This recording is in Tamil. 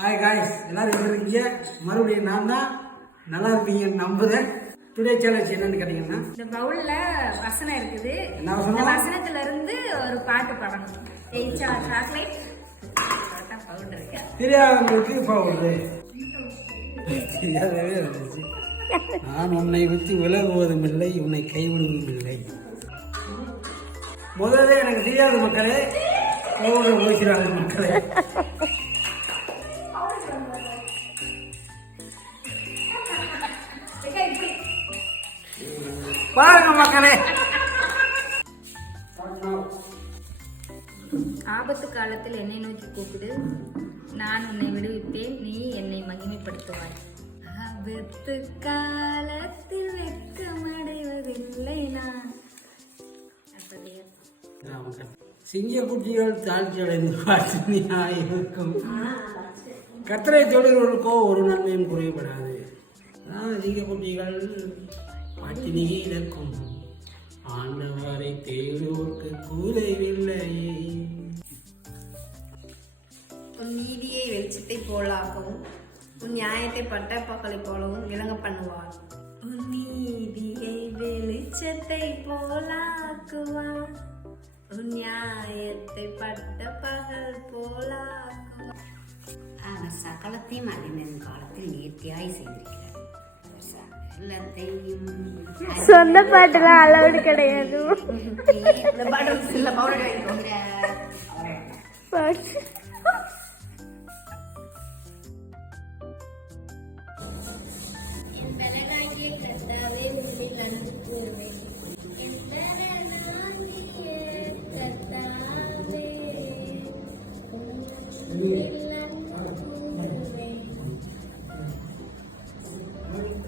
ஹாய் காய்ஸ், எல்லாரும் எப்படி இருக்கீங்க? மறுபடியும் நான் தான் நல்லா இருப்பீங்கன்னு நம்புறேன். டுடே சேலஞ்ச் என்னன்னு கேட்டீங்கன்னா, இந்த பவுல்ல வசனம் இருக்குது. என்ன வசனம்? இந்த வசனத்துல இருந்து ஒரு பாட்டு பாடணும். ஜெயிச்சா சாக்லேட் பவுடர் இருக்கு. தெரியாதவங்களுக்கு பவுடர் தெரியாதவே இருந்துச்சு. நான் உன்னை விட்டு விலகுவதும் இல்லை, உன்னை கைவிடுவதும் இல்லை. முதல்ல எனக்கு தெரியாத மக்களே பவுடர் போய்க்கிறாங்க மக்களே. பாருங்க மக்களே, ஆபத்து காலத்தில் என்னை நோக்கி கூப்பிடு, நான் உன்னை விடுவிப்பேன், நீ என்னை மகிமைப்படுத்துவாய். ஆபத்து காலத்தில் வெட்கமடைவதில்லை நான். சிங்கக்குட்டிகள் தாழ்ச்சி அடைந்து இருக்கும். கத்தரை தொழில்களுக்கோ ஒரு நன்மையும் குறைபடாது. சிங்கக்குட்டிகள் பட்டினியே இருக்கும், ஆண்டவரை தேடுவோருக்கு குறைவில்லையே. உன் நீதியை வெளிச்சத்தை போலாக்கவும் உன் நியாயத்தை பட்டப்பகலை போலவும் விளங்க பண்ணுவார். உன் நீதியை வெளிச்சத்தை போலாக்குவார், உன் நியாயத்தை பட்ட பகல் போலாக்குவார். அவர் சகலத்தையும் அறிந்த காலத்தில் நேர்த்தியாய் செய்திருக்கிறார். சொந்த பாட்டுலாம் அலவுடு கிடையாது. என் பலனாகிய கர்த்தாவே உம்மில் அன்பு கூறுவேன். என்